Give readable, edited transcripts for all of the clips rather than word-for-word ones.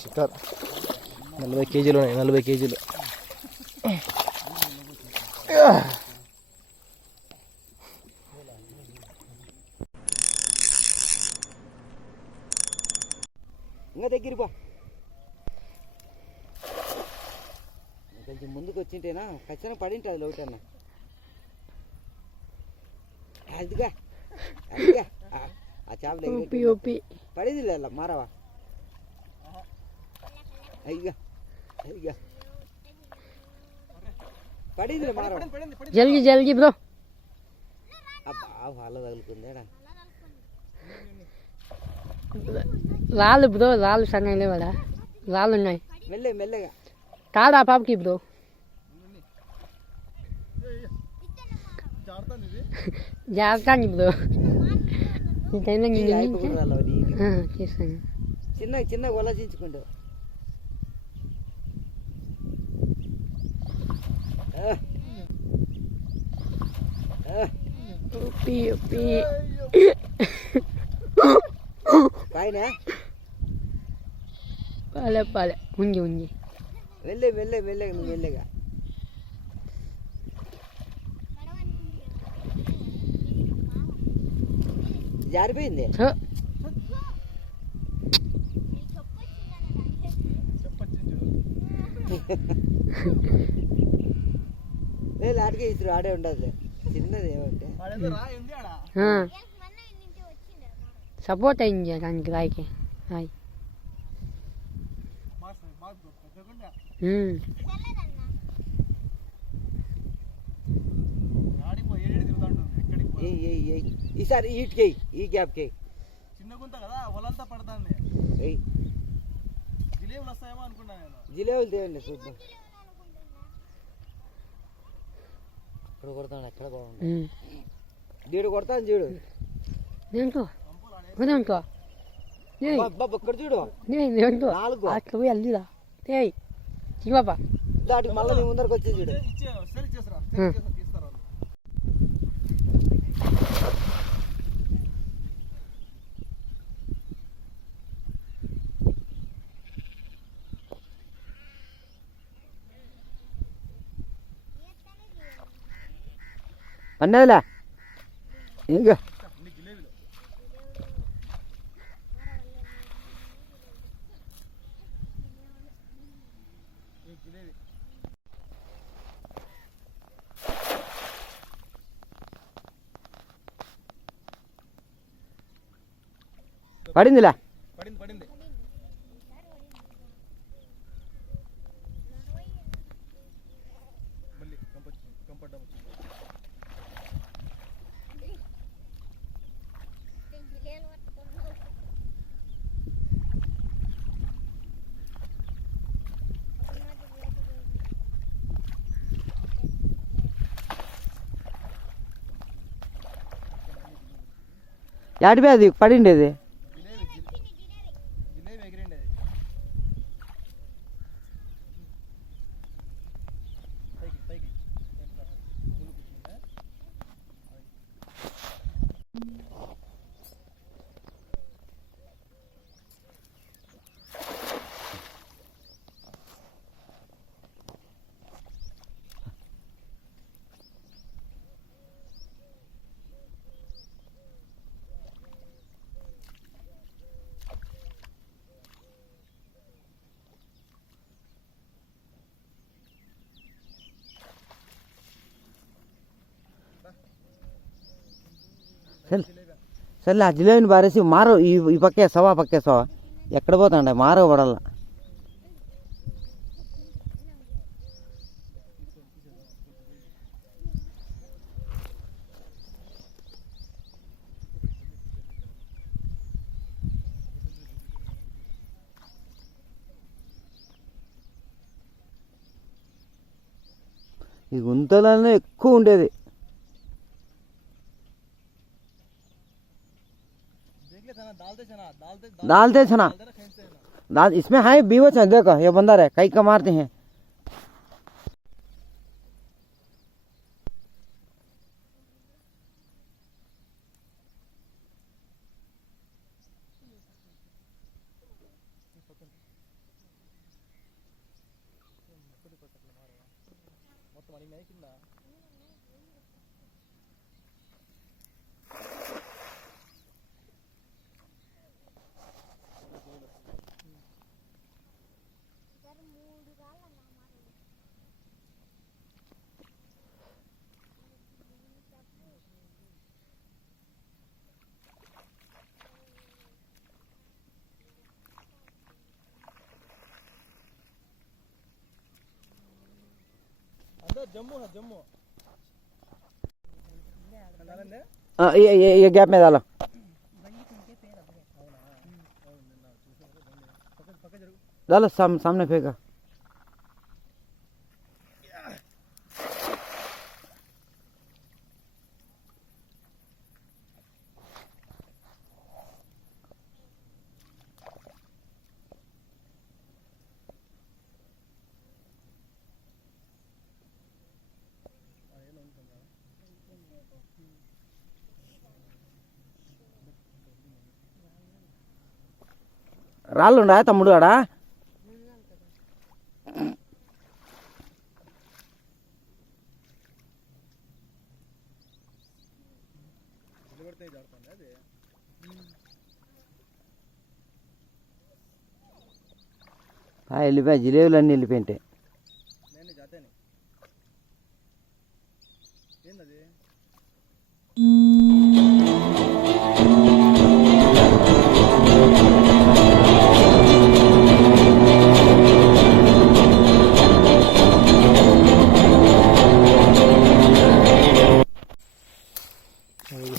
షికార్ 40 కేజీలు ఉన్నాయి, 40 కేజీలు. ఇంకా దగ్గరికి పో, కొంచెం ముందుకు వచ్చింటేనా ఖచ్చితంగా పడింటుంది ఒకటన్నా. అదిగా అదిగా ఆ చేపలు పడింది లేదా మారవా? అయ్యా అయ్యా పడింది మారవా? జల్దీ జల్దీ బ్రో. అబ్బా వాళ్ళ తగులుకుందేడా రాళ్ళు బ్రో, రాళ్ళు సన్నగా లేవాడా? రాళ్ళు ఉన్నాయి మెల్లగా కాదా పాపకి బ్రో? జాగ్రత్త బ్రో, ఈ టైంలో చేస్తాను. చిన్న వలచించుకుంటూ పైన పాలే ఉంది మెల్లగా జారిపోయింది. లేదు ఆడికే ఇద్దరు ఆడే ఉండదు, చిన్నది ఏమంటే సపోర్ట్ అయింది దానికి రాయికి. రాయి ఈసారి ఈట్కి ఈ గ్యాప్కి చిన్న గుంత కదా ఒలంతా పడుతుంది. జిలేబులు వస్తాయేమో అనుకున్నా నేను. జిలేబులు తేవండి చూద్దాం. ఇక్కడ కొడతాను, ఎక్కడ బాగుంది దీడు కొడతాను చూడు. దేంట్లో ఇక్కడ చూడు నాలుగు పోయి అల్లిరా బాబా దాటికి మళ్ళీ నీ ముందరకు వచ్చి చూడు. అన్నదిలే ఇంకా పడిందిలే. పడింది మళ్ళీ కంపడ్డా యాడిపే అది పడిండేది. సర్లే ఆ జిలేబిని బారేసి మారో ఈ పక్కేసావా ఆ పక్కేసావా? ఎక్కడ పోతాండ మారో పడాల. ఈ గుంతలనే ఎక్కువ ఉండేది. डालते छना दाल इसमें है बीवच है। देखो ये बंदर है, कई का मारते हैं। మొత్తం అడిగిన కింద जम्मू है जम्मू ये गैप में डालो डालो सामने फेंका రాళ్ళు ఉండా తమ్ముడు ఆడా వెళ్ళిపోయా జిలేబులు అన్నీ వెళ్ళిపోయింటాయి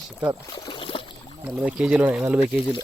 షికార్ 40 కేజీలు ఉన్నాయి 40 కేజీలు